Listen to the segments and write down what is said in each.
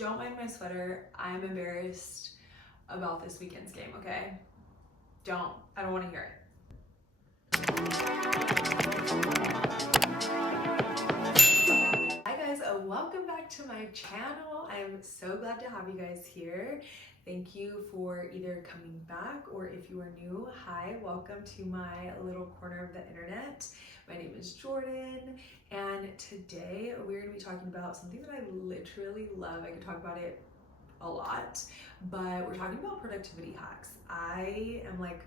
Don't mind my sweater. I'm embarrassed about this weekend's game, okay? I don't want to hear it. Hi guys, welcome back to my channel. I'm so glad to have you guys here. Thank you for either coming back or if you are new, hi, welcome to my little corner of the internet. My name is Jordyn, and today we're going to be talking about something that I literally love. I could talk about it a lot, but we're talking about productivity hacks. I am like,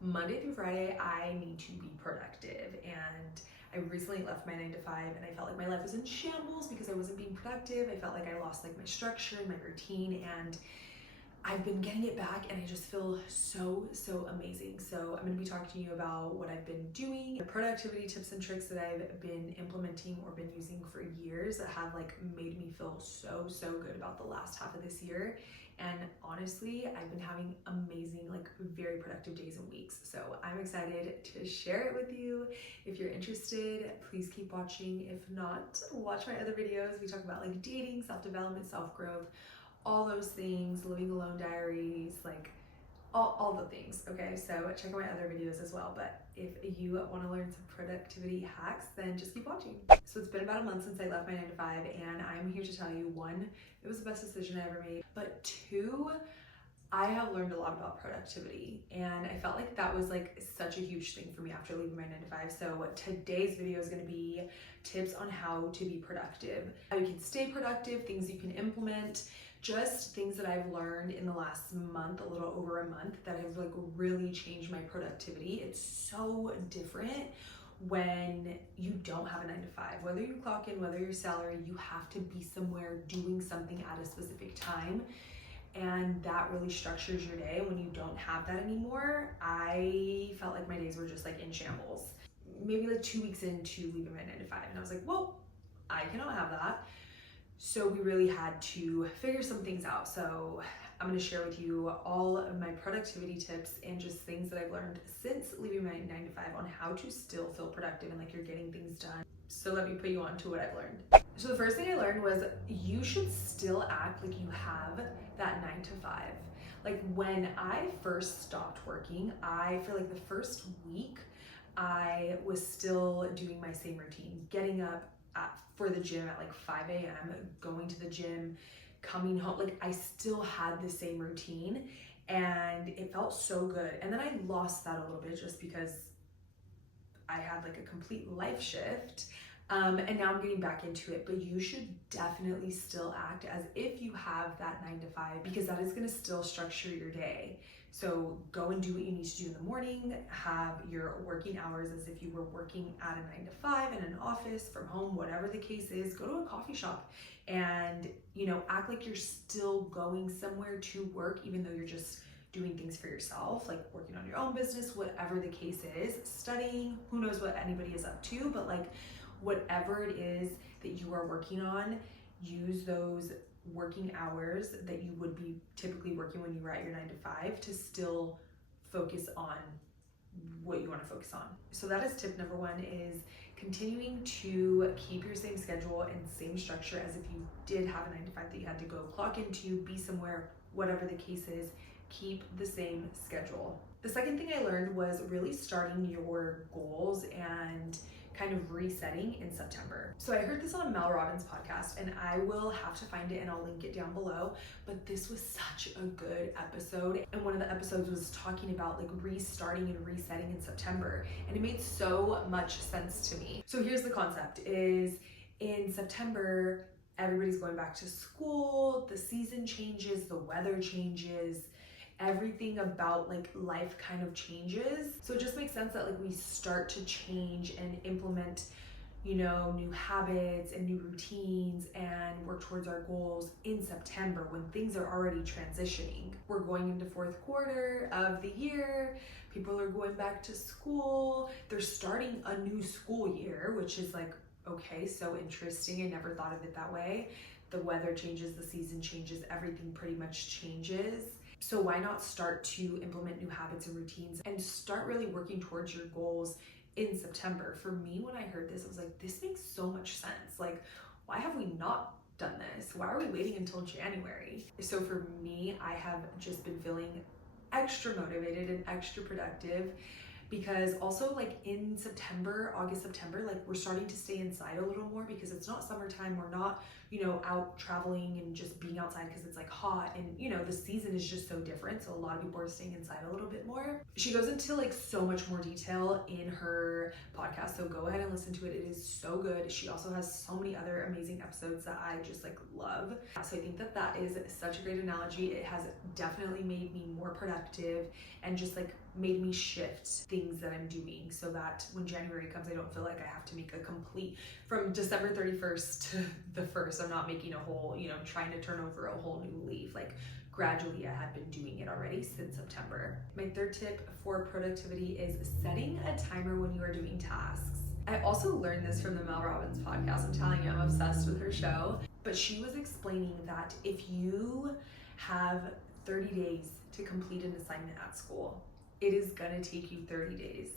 Monday through Friday, I need to be productive, and I recently left my 9 to 5 and I felt like my life was in shambles because I wasn't being productive. I felt like I lost like my structure and my routine, and I've been getting it back and I just feel so amazing. So I'm going to be talking to you about what I've been doing, the productivity tips and tricks that I've been implementing or been using for years that have like made me feel so good about the last half of this year. And honestly, I've been having amazing, like very productive days and weeks. So I'm excited to share it with you. If you're interested, please keep watching. If not, watch my other videos. We talk about like dating, self-development, self-growth, all those things, living alone diaries, like all the things, okay? So check out my other videos as well. But if you want to learn some productivity hacks, then just keep watching. So it's been about a month since I left my 9 to 5, and I'm here to tell you, one, it was the best decision I ever made, but two, I have learned a lot about productivity, and I felt like that was like such a huge thing for me after leaving my 9 to 5. So today's video is going to be tips on how to be productive, how you can stay productive, things you can implement, just things that I've learned in the last month, a little over a month, that have like really changed my productivity. It's so different when you don't have a 9 to 5. Whether you clock in, whether you're salary, you have to be somewhere doing something at a specific time. And that really structures your day. When you don't have that anymore, I felt like my days were just like in shambles. Maybe like 2 weeks into leaving my 9 to 5, and I was like, well, I cannot have that. So we really had to figure some things out. So I'm going to share with you all of my productivity tips and just things that I've learned since leaving my 9 to 5 on how to still feel productive and like you're getting things done. So let me put you on to what I've learned. So the first thing I learned was you should still act like you have that 9 to 5. Like when I first stopped working, for like the first week, I was still doing my same routine, getting up for the gym at like 5 a.m., going to the gym, coming home. Like I still had the same routine and it felt so good. And then I lost that a little bit just because I had like a complete life shift. And now I'm getting back into it, but you should definitely still act as if you have that 9 to 5, because that is going to still structure your day. So go and do what you need to do in the morning, have your working hours as if you were working at a 9 to 5 in an office, from home, whatever the case is. Go to a coffee shop and, act like you're still going somewhere to work, even though you're just doing things for yourself, like working on your own business, whatever the case is, studying, who knows what anybody is up to, but like whatever it is that you are working on, use those working hours that you would be typically working when you were at your 9 to 5 to still focus on what you want to focus on. So that is tip number one, is continuing to keep your same schedule and same structure as if you did have a 9 to 5 that you had to go clock into, be somewhere, whatever the case is. Keep the same schedule. The second thing I learned was really starting your goals and kind of resetting in September. So I heard this on a Mel Robbins podcast, and I will have to find it and I'll link it down below, but this was such a good episode. And one of the episodes was talking about like restarting and resetting in September, and it made so much sense to me. So here's the concept: is in September, everybody's going back to school, the season changes, the weather changes, everything about like life kind of changes. So it just makes sense that like we start to change and implement, new habits and new routines and work towards our goals in September when things are already transitioning. We're going into fourth quarter of the year. People are going back to school. They're starting a new school year, which is like, okay, so interesting. I never thought of it that way. The weather changes, the season changes, everything pretty much changes. So why not start to implement new habits and routines and start really working towards your goals in September? For me, when I heard this, I was like, this makes so much sense. Like, why have we not done this? Why are we waiting until January? So for me, I have just been feeling extra motivated and extra productive because also like in September, August, September, like we're starting to stay inside a little more because it's not summertime. We're not, out traveling and just being outside because it's like hot and the season is just so different. So a lot of people are staying inside a little bit more. She goes into like so much more detail in her podcast. So go ahead and listen to it. It is so good. She also has so many other amazing episodes that I just like love. So I think that is such a great analogy. It has definitely made me more productive and just like made me shift things that I'm doing so that when January comes, I don't feel like I have to make a complete, from December 31st to the 1st, I'm not making a whole, trying to turn over a whole new leaf. Like gradually I had been doing it already since September. My third tip for productivity is setting a timer when you are doing tasks. I also learned this from the Mel Robbins podcast. I'm telling you, I'm obsessed with her show. But she was explaining that if you have 30 days to complete an assignment at school, it is gonna take you 30 days.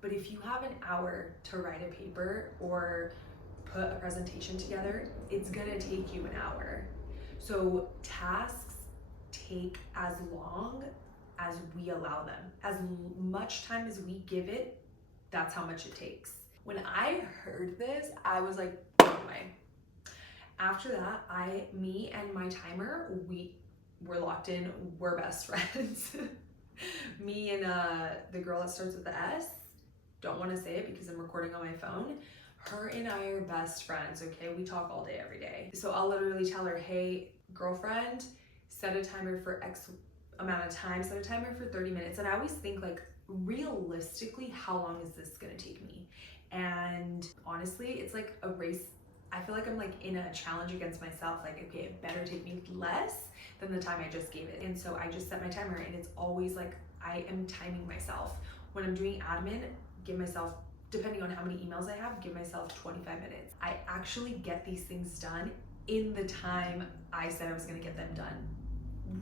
But if you have an hour to write a paper or put a presentation together, it's gonna take you an hour. So tasks take as long as we allow them. As much time as we give it, that's how much it takes. When I heard this, I was like, no way. After that, me and my timer, we're locked in, we're best friends. Me and the girl that starts with the S, don't want to say it because I'm recording on my phone. Her and I are best friends, okay? We talk all day, every day. So I'll literally tell her, hey, girlfriend, set a timer for X amount of time, set a timer for 30 minutes. And I always think like, realistically, how long is this gonna take me? And honestly, it's like a race. I feel like I'm like in a challenge against myself. Like, okay, it better take me less than the time I just gave it. And so I just set my timer and it's always like, I am timing myself. When I'm doing admin, give myself, depending on how many emails I have, give myself 25 minutes. I actually get these things done in the time I said I was gonna get them done.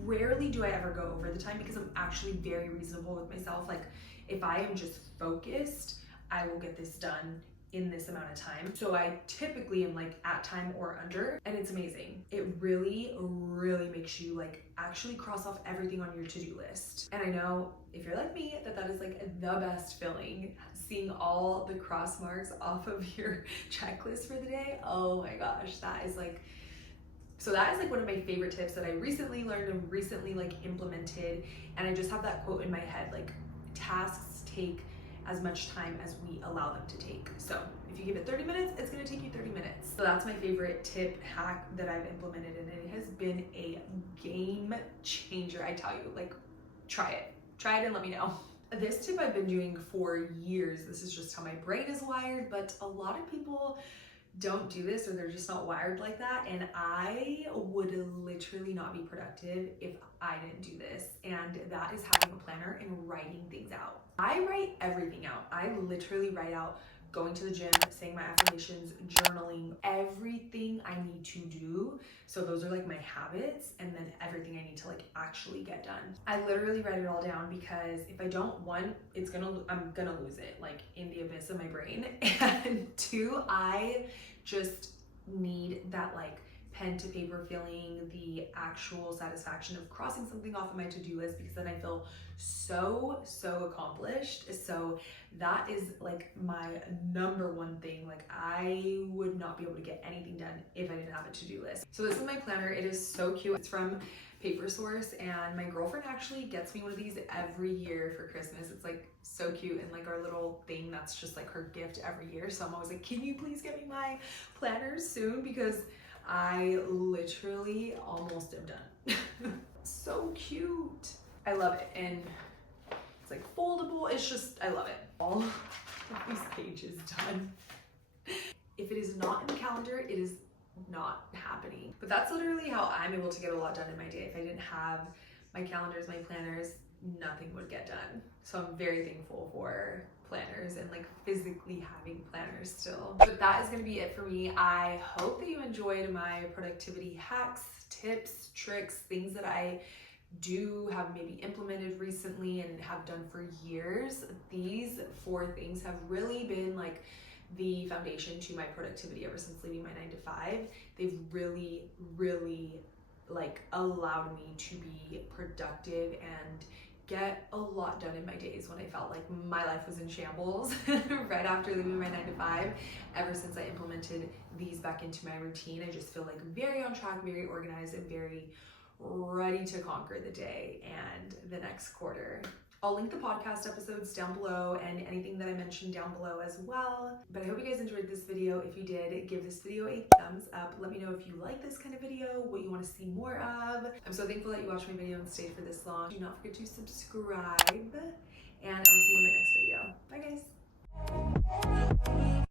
Rarely do I ever go over the time because I'm actually very reasonable with myself. Like if I am just focused, I will get this done in this amount of time. So I typically am like at time or under, and it's amazing. It really, really makes you like actually cross off everything on your to-do list. And I know if you're like me, that is like the best feeling, seeing all the cross marks off of your checklist for the day. Oh my gosh, that is like one of my favorite tips that I recently learned and recently like implemented. And I just have that quote in my head, like tasks take as much time as we allow them to take. So if you give it 30 minutes, it's gonna take you 30 minutes. So that's my favorite tip hack that I've implemented, and it has been a game changer. I tell you, like, try it and let me know. This tip I've been doing for years. This is just how my brain is wired, but a lot of people don't do this or they're just not wired like that. And I would literally not be productive if I didn't do this. And that is having a planner and writing things out. I write everything out. I literally write out going to the gym, saying my affirmations, journaling, everything I need to do. So those are like my habits, and then everything I need to like actually get done. I literally write it all down because if I don't, one, I'm gonna lose it like in the abyss of my brain. And two, I just need that like pen to paper feeling, the actual satisfaction of crossing something off of my to-do list, because then I feel so accomplished. So that is like my number one thing. Like I would not be able to get anything done if I didn't have a to-do list. So this is my planner. It is so cute. It's from Paper Source, and my girlfriend actually gets me one of these every year for Christmas. It's like so cute, and like our little thing that's just like her gift every year. So I'm always like, can you please get me my planners soon, because I literally almost am done. So cute. I love it. And it's like foldable. It's just, I love it. All of these pages done. If it is not in the calendar, it is not happening. But that's literally how I'm able to get a lot done in my day. If I didn't have my calendars, my planners, nothing would get done. So I'm very thankful for planners and like physically having planners still. But that is going to be it for me. I hope that you enjoyed my productivity hacks, tips, tricks, things that I do have maybe implemented recently and have done for years. These 4 things have really been like the foundation to my productivity ever since leaving my 9 to 5. They've really, really like allowed me to be productive and get a lot done in my days when I felt like my life was in shambles right after leaving my 9 to 5. Ever since I implemented these back into my routine, I just feel like very on track, very organized, and very ready to conquer the day and the next quarter. I'll link the podcast episodes down below and anything that I mentioned down below as well. But I hope you guys enjoyed this video. If you did, give this video a thumbs up. Let me know if you like this kind of video, what you want to see more of. I'm so thankful that you watched my video and stayed for this long. Do not forget to subscribe, and I will see you in my next video. Bye guys.